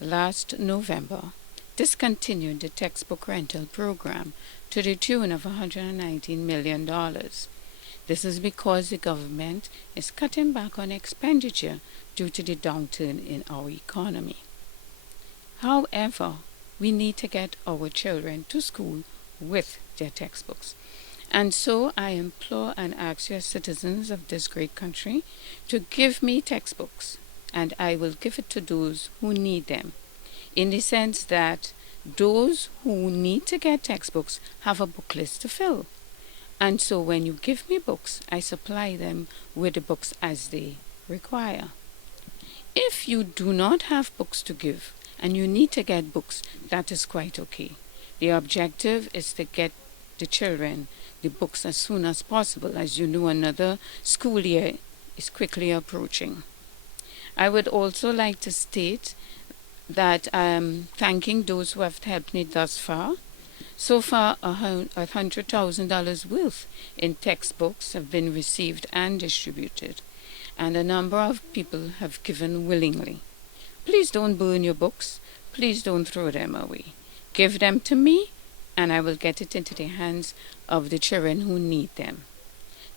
last November, discontinued the textbook rental program to the tune of $119 million. This is because the government is cutting back on expenditure due to the downturn in our economy. However, we need to get our children to school with their textbooks. And so I implore and ask you, citizens of this great country, to give me textbooks, and I will give it to those who need them, in the sense that those who need to get textbooks have a book list to fill. And so when you give me books, I supply them with the books as they require. If you do not have books to give and you need to get books, that is quite okay. The objective is to get the children the books as soon as possible. As you know, another school year is quickly approaching. I would also like to state that I am thanking those who have helped me thus far. So far, $100,000 worth in textbooks have been received and distributed, and a number of people have given willingly. Please don't burn your books. Please don't throw them away. Give them to me, and I will get it into the hands of the children who need them.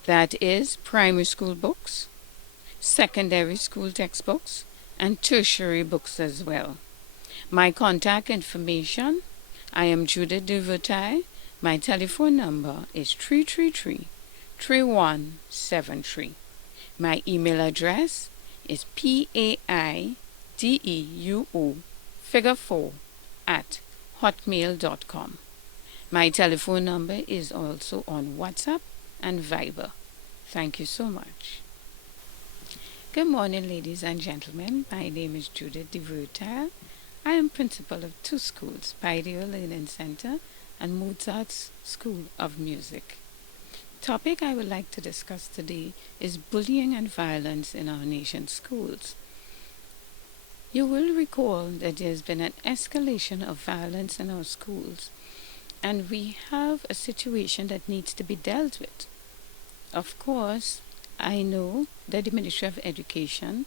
That is primary school books, secondary school textbooks, and tertiary books as well. My contact information: I am Judith De Verteuil. My telephone number is 333-3173. My email address is paideuo4@hotmail.com. My telephone number is also on WhatsApp and Viber. Thank you so much. Good morning, ladies and gentlemen. My name is Judith De Verteuil. I am principal of two schools, Pioneer Learning Center and Mozart's School of Music. The topic I would like to discuss today is bullying and violence in our nation's schools. You will recall that there has been an escalation of violence in our schools, and we have a situation that needs to be dealt with. Of course, I know that the Ministry of Education,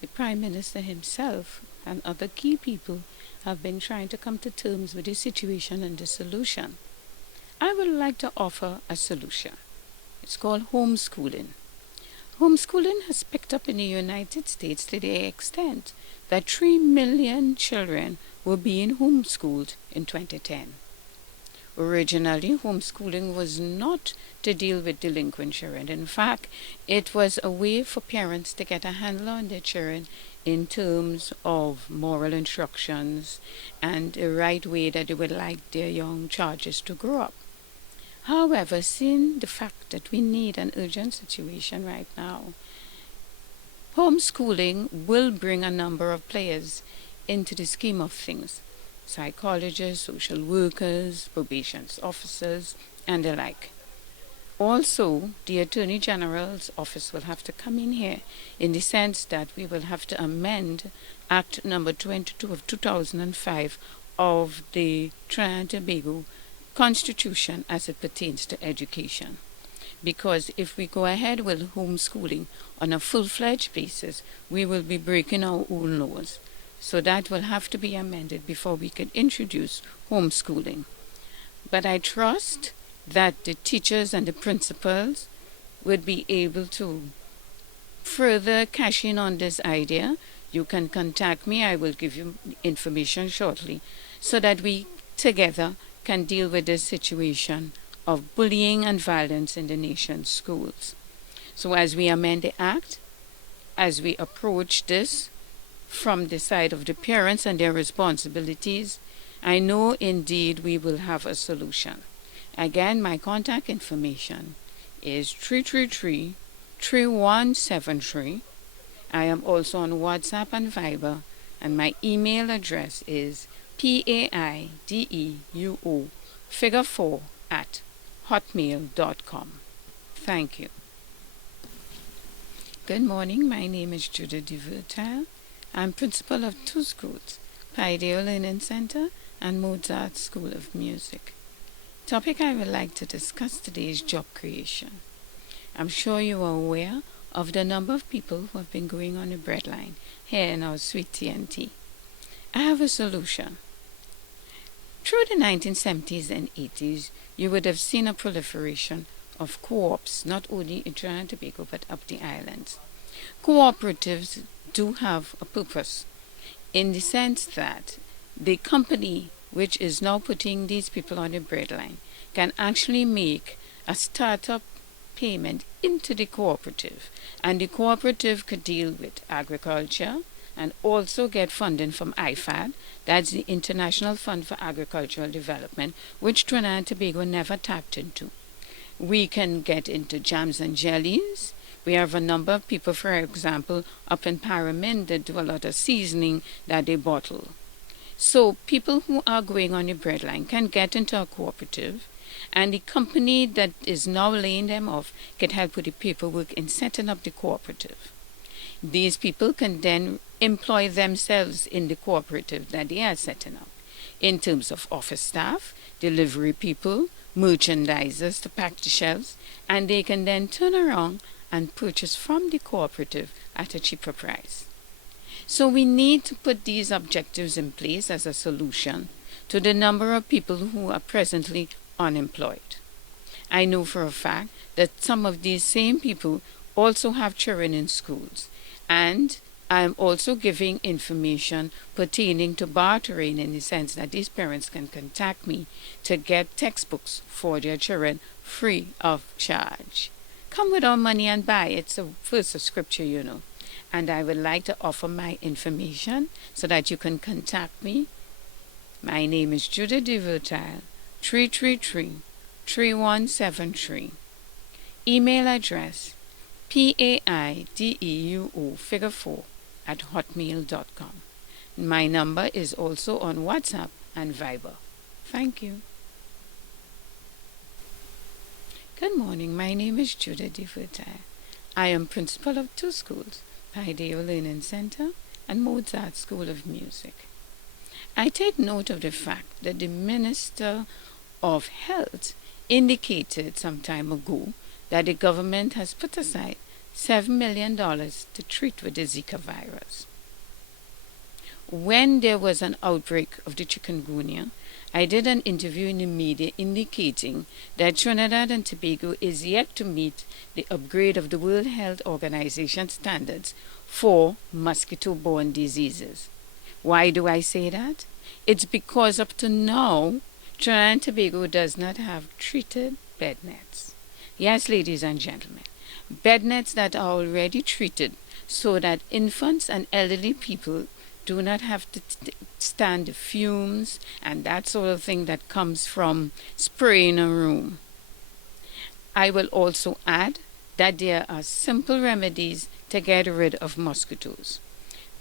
the Prime Minister himself, and other key people have been trying to come to terms with the situation and the solution. I would like to offer a solution. It's called homeschooling. Homeschooling has picked up in the United States to the extent that 3 million children were being homeschooled in 2010. Originally, homeschooling was not to deal with delinquent children. In fact, it was a way for parents to get a handle on their children in terms of moral instructions and the right way that they would like their young charges to grow up. However, seeing the fact that we need an urgent situation right now, homeschooling will bring a number of players into the scheme of things: psychologists, social workers, probation officers, and the like. Also, the Attorney General's office will have to come in here in the sense that we will have to amend Act number 22 of 2005 of the Trinidad and Tobago Constitution as it pertains to education. Because if we go ahead with homeschooling on a full-fledged basis, we will be breaking our own laws. So that will have to be amended before we can introduce homeschooling. But I trust that the teachers and the principals would be able to further cash in on this idea. You can contact me. I will give you information shortly so that we together can deal with this situation of bullying and violence in the nation's schools. So as we amend the Act, as we approach this from the side of the parents and their responsibilities, I know indeed we will have a solution. Again, my contact information is 333-3173. I am also on WhatsApp and Viber, and my email address is paideuo4@hotmail.com. Thank you. Good morning. My name is Judith De Verteuil. I'm principal of two schools, Pioneer Learning Center and Mozart School of Music. The topic I would like to discuss today is job creation. I'm sure you are aware of the number of people who have been going on the breadline here in our sweet TNT. I have a solution. Through the 1970s and 80s, you would have seen a proliferation of co-ops, not only in Trinidad and Tobago but up the islands. Cooperatives do have a purpose in the sense that the company which is now putting these people on the breadline can actually make a startup payment into the cooperative, and the cooperative could deal with agriculture and also get funding from IFAD, that's the International Fund for Agricultural Development, which Trinidad and Tobago never tapped into. We can get into jams and jellies. We have a number of people, for example, up in Paramin that do a lot of seasoning that they bottle. So people who are going on the breadline can get into a cooperative, and the company that is now laying them off can help with the paperwork in setting up the cooperative. These people can then employ themselves in the cooperative that they are setting up, in terms of office staff, delivery people, merchandisers to pack the shelves, and they can then turn around and purchase from the cooperative at a cheaper price. So we need to put these objectives in place as a solution to the number of people who are presently unemployed. I know for a fact that some of these same people also have children in schools, and I am also giving information pertaining to bartering in the sense that these parents can contact me to get textbooks for their children free of charge. Come with our money and buy. It's a verse of scripture, you know. And I would like to offer my information so that you can contact me. My name is Judith De Verteuil, 333-3173. Email address paideuo figure 4 @hotmail.com. My number is also on WhatsApp and Viber. Thank you. Good morning. My name is Judith De Verteuil. I am principal of 2 schools, Paideio Learning Center and Mozart School of Music. I take note of the fact that the Minister of Health indicated some time ago that the government has put aside $7 million to treat with the Zika virus. When there was an outbreak of the chikungunya, I did an interview in the media indicating that Trinidad and Tobago is yet to meet the upgrade of the World Health Organization standards for mosquito-borne diseases. Why do I say that? It's because up to now, Trinidad and Tobago does not have treated bed nets. Yes, ladies and gentlemen, bed nets that are already treated so that infants and elderly people do not have to stand the fumes and that sort of thing that comes from spraying a room. I will also add that there are simple remedies to get rid of mosquitoes,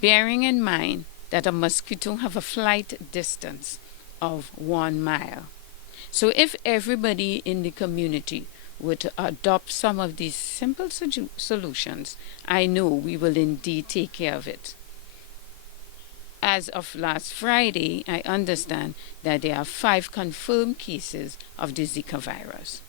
bearing in mind that a mosquito have a flight distance of 1 mile. So if everybody in the community were to adopt some of these simple solutions, I know we will indeed take care of it. As of last Friday, I understand that there are 5 confirmed cases of the Zika virus.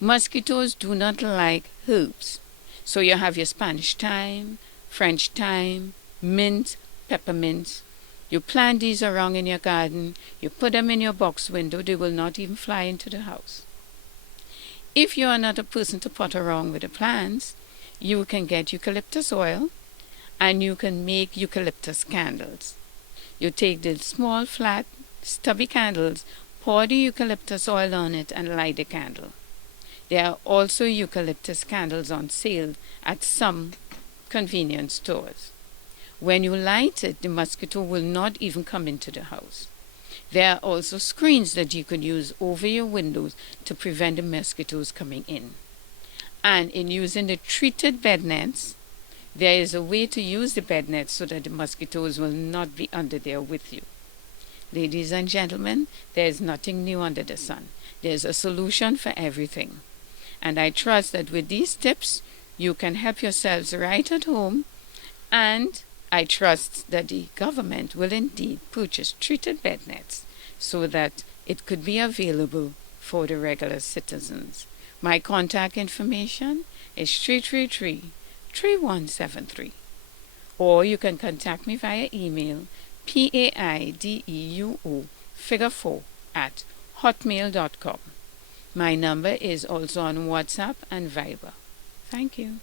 Mosquitoes do not like herbs, so you have your Spanish thyme, French thyme, mint, peppermint. You plant these around in your garden, you put them in your box window, they will not even fly into the house. If you are not a person to pot around with the plants, you can get eucalyptus oil and you can make eucalyptus candles. You take the small, flat, stubby candles, pour the eucalyptus oil on it and light the candle. There are also eucalyptus candles on sale at some convenience stores. When you light it, the mosquito will not even come into the house. There are also screens that you can use over your windows to prevent the mosquitoes coming in. And in using the treated bed nets, there is a way to use the bed nets so that the mosquitoes will not be under there with you. Ladies and gentlemen, there is nothing new under the sun. There is a solution for everything. And I trust that with these tips, you can help yourselves right at home, and I trust that the government will indeed purchase treated bed nets so that it could be available for the regular citizens. My contact information is 333-3173. Or you can contact me via email PAIDEUO figure 4 at hotmail.com. My number is also on WhatsApp and Viber. Thank you.